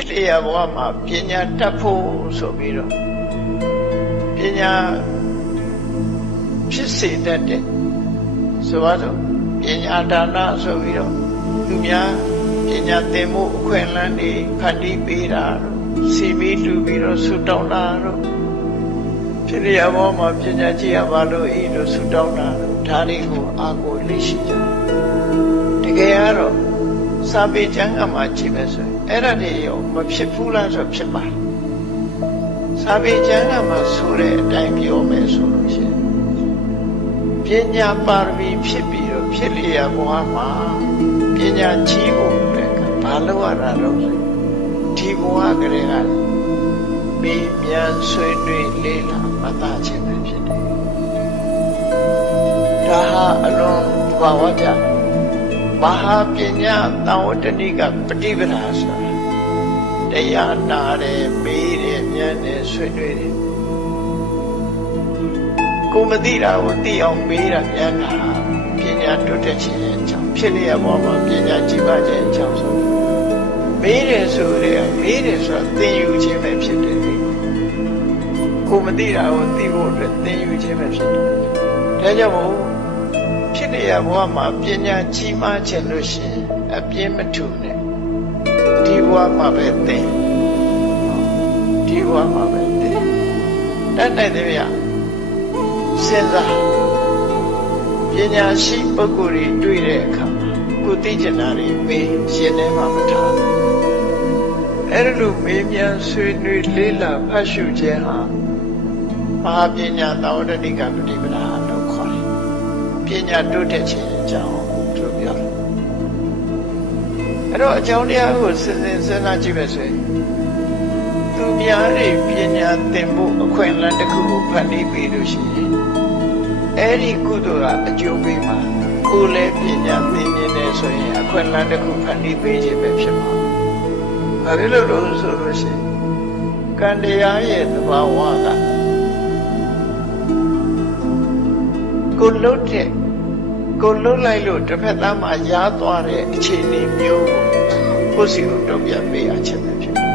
ဖြစ်လျက်ဘဝမှာပညာတတ်ဖို့ဆိုပြီးတော့ပညာဖြစ်စေတတ်တဲ့ဆိုပါစို့ပညာဒါနဆိုပြီးတော့သူများပညာသင်မှုအခွင့်အလမ်းတွေဖန်တီးပေးတာစီမီတူပြီးတော့ဆုတောင်းတာတော့ဖြစ်လျက်ဘဝမှာပညာကြီးရပါလို့ဤလို့ဆုတောင်းတာဒါတွေကိုအားကိုးလေးရှိကြတကယ်ကတော့စာပေကျမ်းကမှာကြည့်မယ်ဆိုရင်အဲ့ဒါတွေရောမဖြစ်ဘူးလားဆိုဖြစ်ပါစာပေကျမ်းကမှာဆိုတဲ့အတိုင်းပြောမယ်ဆိုလို့ရှိရင်ပညာပါရမီဖြစ်ပြီးတော့ဖြစ်လျက်ဘဝမှာပညာကြီးဖို့လည်းဘာလို့ရတာတော့ဒီဘဝကလေးကမေးမြန်းဆွေးနွေးလေ့လာမှတ်သားခြင်းပဲဖြစ်တယ်ဒါဟာအလွန်ဘာဝကြမဟာပညာသံဝတ္တနိကပฏิပဒါဆိုတာတရားနာတယ်မေးတယ်ဉာဏ်နဲ့ဆွေးနွေးတယ်ကိုမသိတာကိုသိအောင်မေးတာဉာဏ်တာပညာတိုးတက်ခြင်းအကြောင်းဖြစ်လျက်ဘဝမှာပညာကြီးပါခြင်းအကြောင်းဆိုမေးတယ်ဆိုတဲ့မေးတယ်ဆိုတာသင်ယူခြင်းပဲဖြစ်တယ်ကိုမသိတာကိုသိဖို့အတွက်သင်ယူခြင်းပဲဖြစ်တယ်ဒါကြောင့်မို့ဖြစ်လျက်ဘဝမှာပညာကြီးမားခြင်းလို့ရှိရင်အပြင်းမထူနဲ့ဒီဘဝမှာပဲသင်ဒီဘဝမှာပဲသင်တတ်တဲ့တည်းဗျစဉ်းစားပညာရှိပုဂ္ဂိုလ်တွေတွေ့တဲ့အခါမှာကိုသိကျင်တာတွေမေးရှင်ထဲမှာမထားအဲ့လိုမေးမြန်းဆွေးနွေးလေးလာဖတ်ရှုခြင်းဟာမဟာပညာသံဝတ္တနိကပฏิပဒါလို့ခေါ်တယ်ပညာတိုးတက်ခြင်းအကြောင်းသူပြောတယ်အဲ့တော့အကြောင်းတရားကိုစဉ်းစားကြည့်မယ်ဆိုရင်သူများတွေပညာသင်ဖို့အခွင့်အလမ်းတစ်ခုကိုဖန်တီးပေးလို့ရှိရင်အဲ့ဒီကုသိုလ်ကအကျိုးပေးမှာကိုယ်လည်းပညာသင်နေတယ်ဆိုရင်အခွင့်အလမ်းတစ်ခုဖန်တီးပေးခြင်းပဲဖြစ်မှာဘာဖြစ်လို့လဲဆိုလို့ရှိရင်ကံတရားရဲ့သဘာဝကကိုလှုပ်လိုက်လို့တစ်ဖက်သားမှာရားသွားတဲ့အခြေအနေမျိုးကိုစီကိုတုံ့ပြန်ပေးရခြင်းပဲဖြစ်တယ်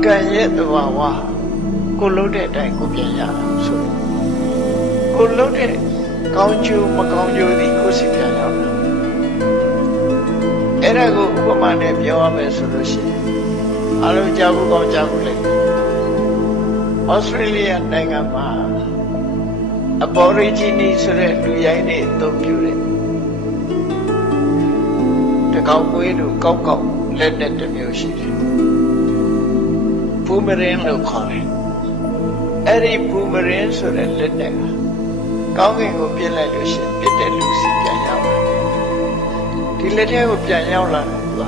။ကံရဲ့သဘာဝကိုလှုပ်တဲ့အတိုင်းကိုပြန်ရတာဆိုရင်ကိုလှုပ်တဲ့ကောင်းကျိုးမကောင်းကျိုးသည်ကိုစီပြန်ရတာ။အဲ့ဒါကိုဥပမာနဲ့ပြောရမယ်ဆိုလို့ရှိရင်အားလုံးကြားဖို့ကောင်းကြားဖို့လေ။ဩစတြေးလျနိုင်ငံမှာAborigine ဆိုတဲ့လူရိုင်းတွေအသုံးပြုတယ်တကောက်ကွေးတို့ကောက်လက်နဲ့တစ်မျိုးရှိတယ်ဘူမရင်လို့ခေါ်တယ်အဲ့ဒီဘူမရင်ဆိုတဲ့လက်နဲ့ကောင်းကင်ကိုပြစ်လိုက်လို့ရှိရင်ပြစ်တဲ့လူစီပြန်ရောက်လာဒီလက်ထဲကိုပြန်ရောက်လာတယ်သူက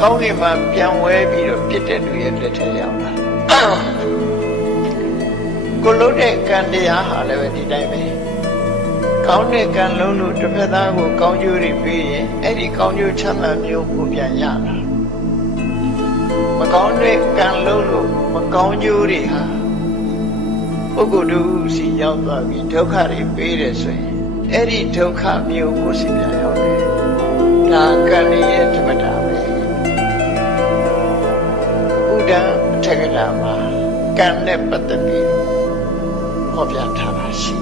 ကောင်းကင်မှာပြန်ဝဲပြီးတော့ပြစ်တဲ့လူရဲ့လက်ထဲရောက်လာကိုလုံးတဲ့ကံတရားဟာလည်းပဲဒီတိုင်းပဲကောင်းတဲ့ကံလုံးလို့တစ်ဖက်သားကိုကောင်းကျိုးတွေပေးရင်အဲ့ဒီကောင်းကျိုးချမ်းသာမျိုးကိုပြန်ရတာမကောင်းတဲ့ကံလုံးလို့မကောင်းကျိုးတွေဟာပုဂ္ဂိုလ်တို့စီရောက်သွားပြီးဒုက္ခတွေပေးတယ်ဆိုရင်အဲ့ဒီဒုက္ခမျိုးကိုစီပြန်ရောက်တယ်ဒါကံရဲ့ဓမ္မတာပဲဥဒ္ဒံအထက်ကတာမှာကံနဲ့ပတ်သက်ပြီးဟောပြထားတာရှိ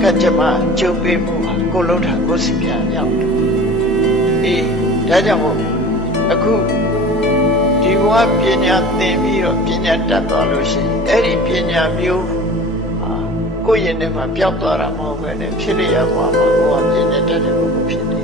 ကကြမကျုပ်ပေးမှုကိုလုံးတာကိုစီပြန်ရောက်တယ်အေးဒါကြောင့်မို့အခုဒီဘဝပညာသင်ပြီးတော့ပညာတတ်သွားလို့ရှိရင်အဲ့ဒီပညာမျိုးကိုယ့်ရင်ထဲမှာပျောက်သွားတာမဟုတ်ပဲနဲ့ဖြစ်လျက်ဘဝမှာကိုယ်ကပညာတတ်တဲ့ပုဂ္ဂိုလ်ဖြစ်နေ